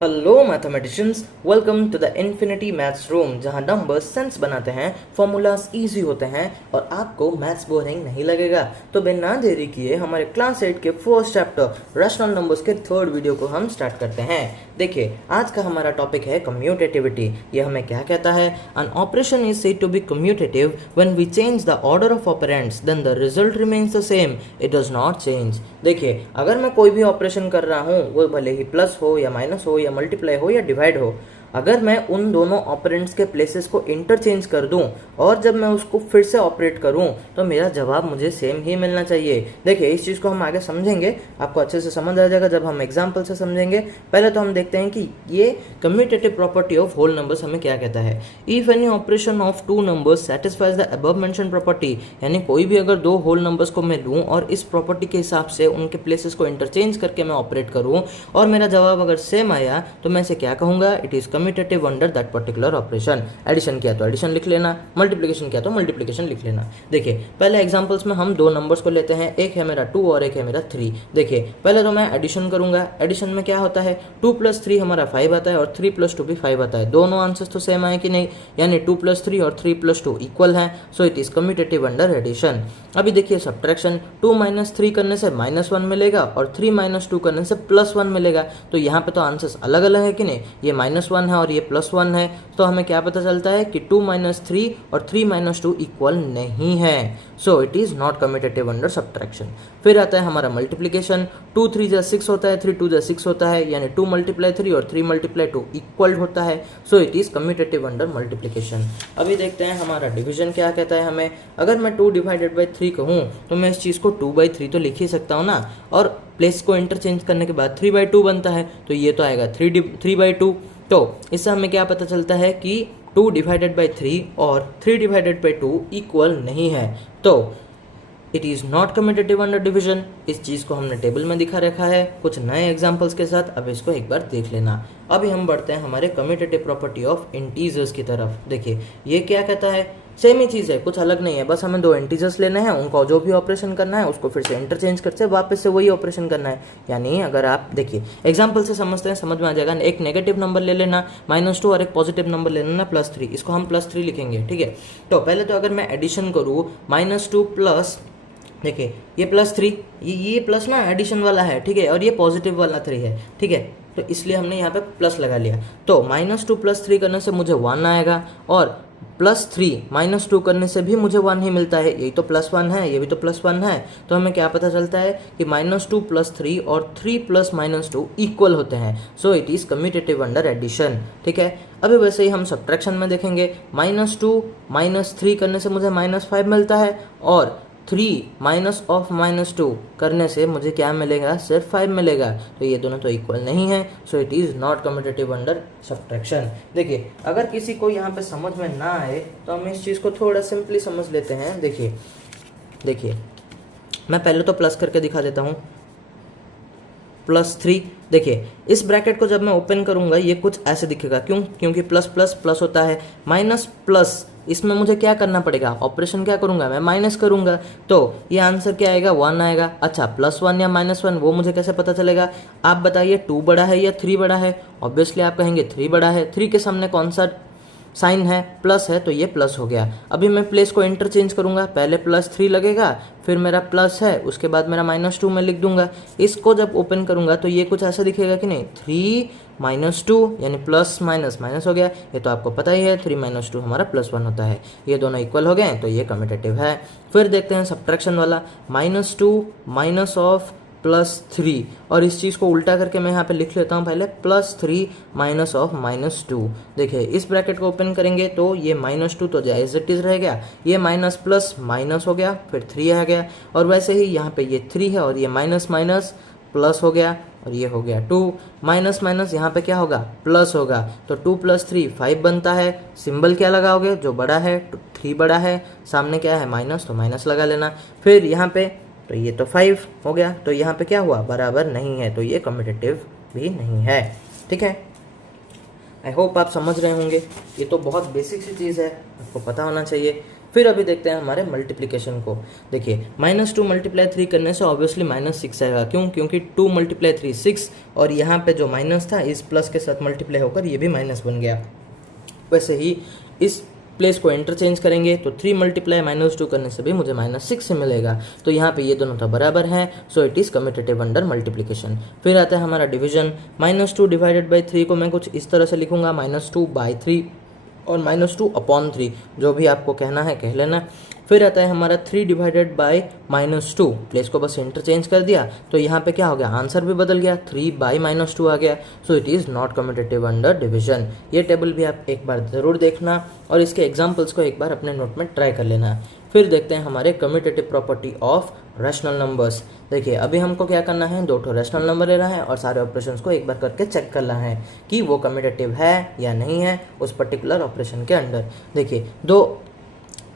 Hello mathematicians, welcome to the infinity maths room, जहां numbers sense बनाते हैं, formulas easy होते हैं और आपको मैथ्स बोरिंग नहीं लगेगा। तो बिना देरी किए हमारे क्लास 8 के फर्स्ट चैप्टर रैशनल नंबर्स के थर्ड वीडियो को हम स्टार्ट करते हैं। देखिए, आज का हमारा टॉपिक है कम्यूटेटिविटी। ये हमें क्या कहता है? An operation is said to be commutative when we change the order of operands then the result remains the same, it does not change. देखिए, अगर मैं कोई भी ऑपरेशन कर रहा हूँ, वो भले ही प्लस हो या माइनस हो या मल्टीप्लाई हो या डिवाइड हो, अगर मैं उन दोनों ऑपरेंड्स के प्लेसेस को इंटरचेंज कर दूं और जब मैं उसको फिर से ऑपरेट करूं तो मेरा जवाब मुझे सेम ही मिलना चाहिए। देखिए, इस चीज़ को हम आगे समझेंगे, आपको अच्छे से समझ आ जाएगा जब हम एग्जाम्पल से समझेंगे। पहले तो हम देखते हैं कि ये commutative property of whole numbers हमें क्या कहता है। If any operation of two numbers satisfies the above mention property, यानी कोई भी अगर दो होल नंबर्स को मैं लूँ और इस प्रॉपर्टी के हिसाब से उनके प्लेसेस को इंटरचेंज करके मैं ऑपरेट करूँ और मेरा जवाब अगर सेम आया तो मैं इसे क्या कहूँगा? It is commutative under that particular operation. Addition किया तो एडिशन लिख लेना, मल्टीप्लिकेशन किया तो मल्टीप्लिकेशन लिख लेना। देखिए, पहले एग्जांपल्स में हम दो नंबर्स को लेते हैं, एक है मेरा 2 और एक है मेरा 3। देखिए, पहले तो मैं एडिशन करूंगा। एडिशन में क्या होता है? 2 + 3 हमारा 5 आता है और 3 + 2 भी 5 आता है। दोनों आंसर्स तो सेम आए कि नहीं, यानी 2 + 3 और 3 + 2 इक्वल हैं, so it is commutative under addition. अभी देखिए सब्ट्रैक्शन, 2 - 3 करने से -1 मिलेगा और 3 - 2 करने से +1 मिलेगा। तो यहाँ पे तो आंसर्स अलग अलग है कि नहीं, ये -1 है और ये +1 है, तो हमें क्या पता चलता है कि 2 - 3 और 3 - 2 इक्वल नहीं है, सो it is not commutative under subtraction. फिर आता है हमारा मल्टीप्लिकेशन, 2 × 3 = 6 होता है, 3 × 2 = 6 होता है, यानी 2 × 3 और 3 × 2 इक्वल होता है, सो it is commutative under multiplication. अभी देखते हैं हमारा डिवीजन क्या कहता है हमें। अगर मैं 2 / 3 कहूँ तो मैं इस चीज़ को 2/3 तो लिख ही सकता हूँ ना, और प्लेस को इंटरचेंज करने के बाद 3/2 बनता है, तो ये तो आएगा 3/2। तो इससे हमें क्या पता चलता है कि 2 / 3 और 3 / 2 इक्वल नहीं है, तो it is not commutative under division. इस चीज़ को हमने टेबल में दिखा रखा है कुछ नए एग्जांपल्स के साथ, अब इसको एक बार देख लेना। अभी हम बढ़ते हैं हमारे कम्यूटेटिव प्रॉपर्टी ऑफ इंटीजर्स की तरफ। देखिए, ये क्या कहता है? सेम ही चीज़ है, कुछ अलग नहीं है, बस हमें दो इंटीजर्स लेने हैं, उनको जो भी ऑपरेशन करना है उसको फिर से इंटरचेंज करके वापस से वही ऑपरेशन करना है। यानी अगर आप देखिए एग्जांपल से समझते हैं, समझ में आ जाएगा। एक नेगेटिव नंबर ले लेना -2 और एक पॉजिटिव नंबर ले लेना +3, इसको हम +3 लिखेंगे, ठीक है। तो पहले तो अगर मैं एडिशन करूँ -2 प्लस, देखिए ये +3, ये प्लस ना एडिशन वाला है, ठीक है, और ये पॉजिटिव वाला 3 है, ठीक है, तो इसलिए हमने यहाँ पे प्लस लगा लिया। तो -2 + 3 करने से मुझे 1 आएगा और +3 - 2 करने से भी मुझे 1 ही मिलता है, यही तो +1 है, ये भी तो +1 है। तो हमें क्या पता चलता है कि -2 + 3 और 3 + -2 इक्वल होते हैं, so it is commutative under addition, ठीक है। अभी वैसे ही हम सब्ट्रैक्शन में देखेंगे, -2 - 3 करने से मुझे -5 मिलता है और 3 - 2 करने से मुझे क्या मिलेगा? सिर्फ 5 मिलेगा, तो ये दोनों तो इक्वल नहीं है, सो it is not commutative under subtraction. देखिए, अगर किसी को यहाँ पे समझ में ना आए तो हम इस चीज़ को थोड़ा सिंपली समझ लेते हैं। देखिए मैं पहले तो प्लस करके दिखा देता हूँ, +3। देखिए, इस ब्रैकेट को जब मैं ओपन करूंगा ये कुछ ऐसे दिखेगा, क्यों? क्योंकि प्लस प्लस प्लस होता है, माइनस प्लस, इसमें मुझे क्या करना पड़ेगा? ऑपरेशन क्या करूंगा? मैं माइनस करूंगा, तो ये आंसर क्या आएगा? 1 आएगा। अच्छा, +1 या -1 वो मुझे कैसे पता चलेगा? आप बताइए, 2 बड़ा है या 3 बड़ा है? ऑब्वियसली आप कहेंगे 3 बड़ा है। 3 के सामने कौन सा साइन है? प्लस है, तो ये प्लस हो गया। अभी मैं प्लेस को इंटरचेंज करूंगा, पहले +3 लगेगा, फिर मेरा प्लस है, उसके बाद मेरा -2 में लिख दूंगा। इसको जब ओपन करूंगा तो ये कुछ ऐसा दिखेगा कि नहीं? 3 - 2 यानी प्लस माइनस माइनस हो गया, ये तो आपको पता ही है। 3 - 2 हमारा +1 होता है, ये दोनों इक्वल हो गए, तो ये कम्यूटेटिव है। फिर देखते हैं सब्ट्रैक्शन वाला, -2 - +3, और इस चीज़ को उल्टा करके मैं यहाँ पे लिख लेता हूँ पहले, +3 - -2। देखिए, इस ब्रैकेट को ओपन करेंगे तो ये -2 तो एज इट इज रह गया, ये माइनस प्लस माइनस हो गया, फिर 3 आ गया, और वैसे ही यहाँ पे ये 3 है और ये माइनस माइनस प्लस हो गया, और ये हो गया 2, माइनस माइनस यहाँ पे क्या होगा? प्लस होगा, तो 2 + 3 5 बनता है। सिंबल क्या लगाओगे? जो बड़ा है, 3 बड़ा है, सामने क्या है? माइनस, तो माइनस लगा लेना। फिर यहाँ पे तो ये तो 5 हो गया, तो यहाँ पे क्या हुआ? बराबर नहीं है, तो ये कम्यूटेटिव भी नहीं है, ठीक है। आई होप आप समझ रहे होंगे, ये तो बहुत बेसिक सी चीज़ है, आपको पता होना चाहिए। फिर अभी देखते हैं हमारे मल्टीप्लिकेशन को। देखिए -2 मल्टीप्लाई 3 करने से ऑब्वियसली -6 आएगा। क्यों? क्योंकि 2 मल्टीप्लाई 3 6 और यहाँ पे जो माइनस था इस प्लस के साथ मल्टीप्लाई होकर ये भी माइनस बन गया। वैसे ही इस प्लेस को इंटरचेंज करेंगे तो 3 मल्टीप्लाई -2 करने से भी मुझे -6 से मिलेगा। तो यहाँ पे ये दोनों तो बराबर हैं, so it is commutative under multiplication. फिर आता है हमारा डिवीजन। -2 डिवाइडेड बाई 3 को मैं कुछ इस तरह से लिखूंगा, -2/3 और -2/3, जो भी आपको कहना है कह लेना। फिर आता है हमारा 3 डिवाइडेड बाई -2, प्लेस को बस इंटरचेंज कर दिया तो यहाँ पे क्या हो गया, आंसर भी बदल गया, 3/-2 आ गया। सो it is not commutative under division. ये टेबल भी आप एक बार ज़रूर देखना और इसके एग्जाम्पल्स को एक बार अपने नोट में ट्राई कर लेना। फिर देखते हैं हमारे commutative property of rational numbers. देखिए अभी हमको क्या करना है, 2 रैशनल नंबर लेना है और सारे ऑपरेशंस को एक बार करके चेक करना है कि वो कम्यूटेटिव है या नहीं है उस पर्टिकुलर ऑपरेशन के अंडर। देखिए 2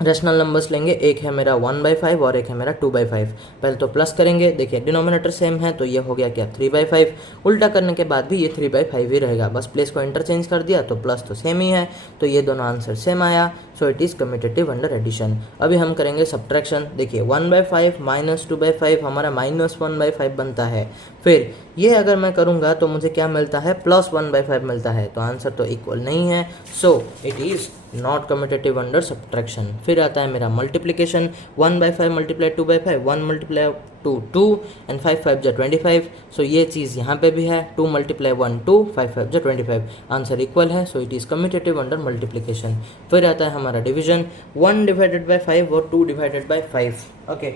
रैशनल नंबर्स लेंगे, एक है मेरा 1/5 और एक है मेरा 2/5। पहले तो प्लस करेंगे, देखिए डिनोमिनेटर सेम है तो ये हो गया क्या 3/5। उल्टा करने के बाद भी ये 3/5 ही रहेगा, बस प्लेस को इंटरचेंज कर दिया तो प्लस तो सेम ही है, तो ये दोनों आंसर सेम आया। So it is commutative under addition. अभी हम करेंगे सब्ट्रैक्शन। देखिए 1/5 -2/5 हमारा -1/5 बनता है। फिर ये अगर मैं करूँगा तो मुझे क्या मिलता है, +1/5 मिलता है, तो आंसर तो इक्वल नहीं है। सो it is not commutative under subtraction. फिर आता है मेरा मल्टीप्लिकेशन। 1/5 multiply 2/5, 1 multiply 2 and 5/5 = 25। सो ये चीज़ यहाँ पे भी है, 2 मल्टीप्लाई 1 2, 5/5 = 25, आंसर इक्वल है। सो it is commutative under multiplication. फिर आता है हमारा डिवीजन। 1 डिवाइडेड बाई 5 और 2 डिवाइडेड बाई 5। ओके,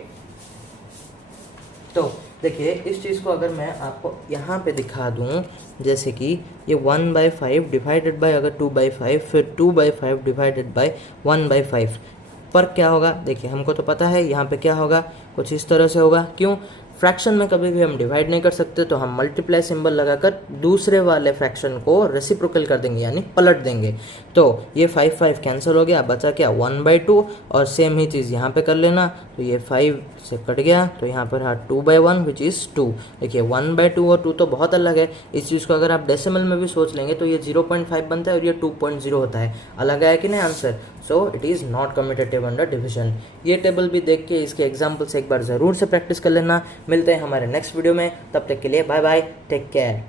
तो देखिए इस चीज़ को अगर मैं आपको यहाँ पे दिखा दूँ, जैसे कि ये 1/5 डिवाइडेड बाय अगर 2/5, फिर 2/5 डिवाइडेड बाय 1/5, पर क्या होगा, देखिए हमको तो पता है यहाँ पे क्या होगा, कुछ इस तरह से होगा। क्यों? फ्रैक्शन में कभी भी हम डिवाइड नहीं कर सकते, तो हम मल्टीप्लाई सिंबल लगाकर दूसरे वाले फ्रैक्शन को रेसिप्रोकल कर देंगे, यानी पलट देंगे। तो ये 5 कैंसिल हो गया, बचा क्या 1/2, और सेम ही चीज़ यहाँ पे कर लेना, तो ये 5 से कट गया, तो यहाँ पर है 2/1 विच इज़ 2। देखिए 1/2 और 2 तो बहुत अलग है, इस चीज़ को अगर आप डेसिमल में भी सोच लेंगे तो ये 0.5 बनता है और ये 2.0 होता है। अलग है कि नहीं answer? So it is not commutative under division. ये टेबल भी देख के इसके एग्जाम्पल से एक बार ज़रूर से प्रैक्टिस कर लेना। मिलते हैं हमारे नेक्स्ट वीडियो में, तब तक के लिए बाय बाय, टेक केयर।